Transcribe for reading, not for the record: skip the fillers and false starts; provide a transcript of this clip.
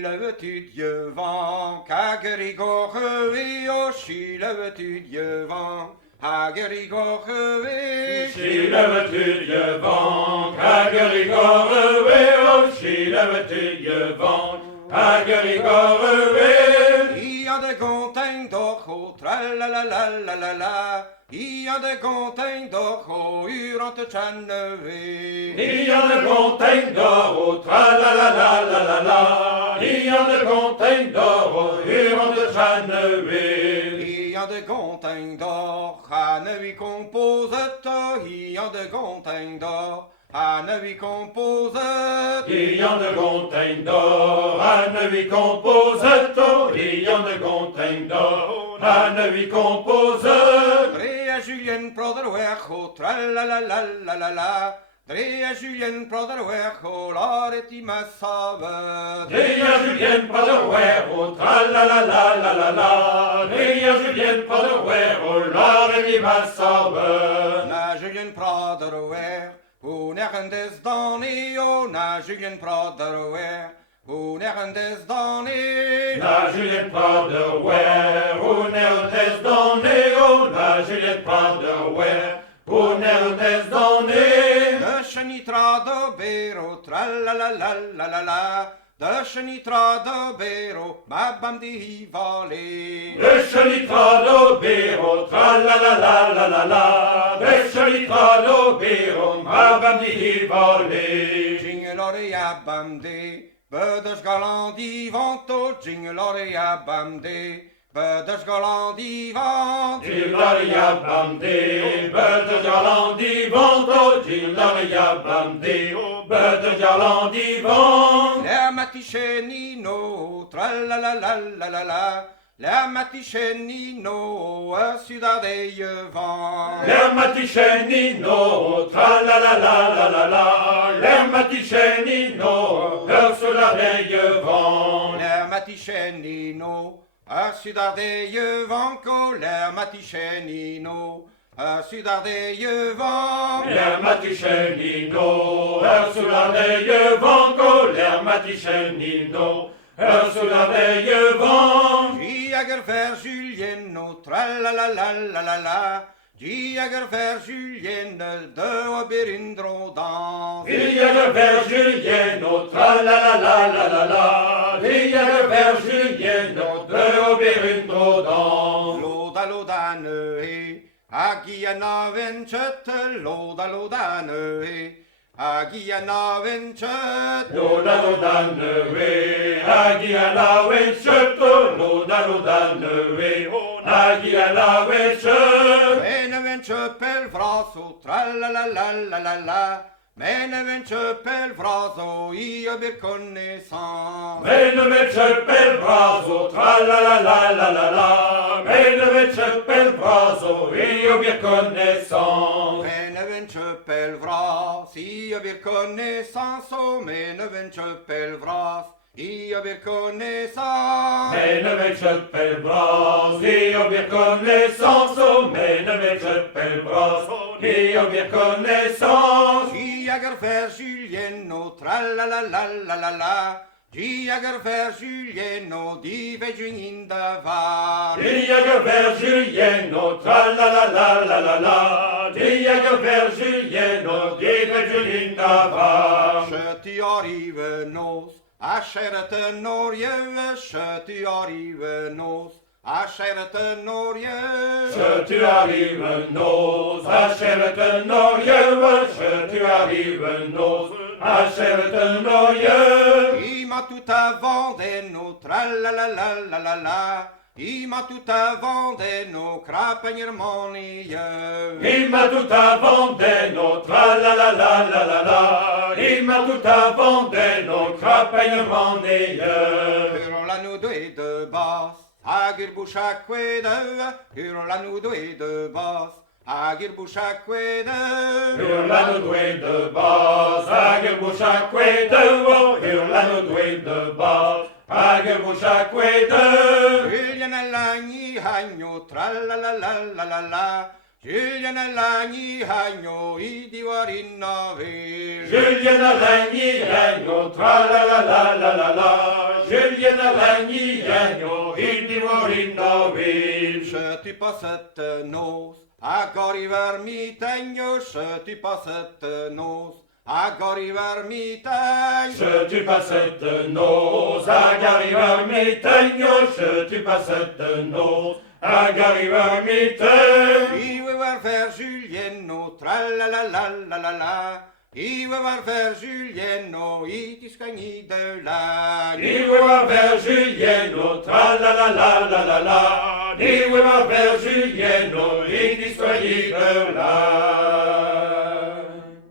lève-tu Dieu vent, Kagerigoche, Oshi lève-tu Dieu vent, Hagerigoche, Oshi lève-tu Dieu vent, Kagerigoche, Oshi lève-tu Dieu vent, Hagerigoche. Il y a des contents d'or, tralalalalala, il y a des contents d'or, urante channevé. Il y a des contents d'or, tralalalalala, il y a des contents d'or, urante channevé. Il y a des contents d'or, à neuf compositeurs, il y a des contents d'or, à neuf compositeurs. Il y a des contents d'or, à neuf compositeurs, il y a des contents d'or, à neuf compositeurs. Drea Julien Proderwecho, tralalalalala, Drea Julien Proderwecho, l'oreti ma save. Drea Julien Proderwecho, tralalalalala, Drea Julien Proderwecho, l'oreti ma save. Na Julien Proderwecho, hoe nergens dan eo, na Julien Proderwecho, hoe nergens dan eo. Na Juliette Proderwecho, hoe nergens dan eo, na Juliette Proderwecho, hoe nergens dan eo. De chenitra de bero, tralalalalala, de chenitra de bero, ma bam di hivale. De chelitra d'Obero, tralalalalala, de chelitra d'Obero, ma bam di hivale. Jingelore ya bamde, bedes galant die vanto, jingelore ya bamde, bedes galant die vant. Gillaria bamde, bete jalan di vanto, Gillaria bamde, bete jalan di vant. La matichenino, tralalalalala, la matichenino, a ciudade vent. Le maticenino, tralalalalala, le maticenino, verso la veille vent. La matichenino, a ciudade vent, la matichenino, a ciudade vent. Le maticenino, verso la veille vent, le maticenino, verso la veille vent. Giager vers Julienne, tralalalalala, Giager vers Julienne, de Oberindro dans. Il y a le vers Julien, tralalalalala, il y a le vers Julien, de Oberindro dans. Loda lodane, Agiana vencet, loda lodane, Agiana vencet. Loda lodanwe, agiala wencheto, loda lodanwe, agiala wencheto. Mene vence pel vraso, tralalalalala, Mene vence pel vraso, io bir connaissance. Mene vece pel braso, tralalalalala, mene vece pel braso, io vi connaissance. Mene vence pel vras, io bir connaissance, oh, mene vence pel vras, io bir connaissance. Mene vece pel braso, io vi connaissance, mene vece pel braso, io vi connaissance. Giager vers Julienne, tralalalalala, Giager vers Julienne, die veging in de var. Il y a que vers Julien, tralalalalala, il y a que vers Julien, dit Julien d'avant. Je tu arrive nos, a cherte norje, je tu arrive nos, a cherte norje. Je tu arrives nos, achève ton orieux, je tu arrives nos, achève ton orieux. Il m'a tout avant des nos, tralalalalala, il m'a tout avant des nos, crapagner monieux. Il m'a tout inventé, notre la, il m'a tout inventé, notre appeignement Hurle la nous deux de basse, agir boucha quede, hurle la nous deux de basse, agir boucha quede. Hurlano doué de bas, agerboucha quede, hurlano doué de bas, agerboucha quede. Julien Alagni hagno, tralalalalala, Julien Alagni hagno, idi warinave. Julien Alagni, Ragno, tra la, Julien Ellennyien, hindi morinda Je t'y passe cette nos, agora vermitenho, je t'y passe cette nos, agora vermitenho. Je tu passes de nos, agariva mitenho, je tu passes de nos, agariva mitenho. Il va faire Julienno, tra la la la la la la. Il va faire Julienno, il discagni de la. Il va vers Julienno, tra la la la la la la. Il va vers Julienno, il discogne de la.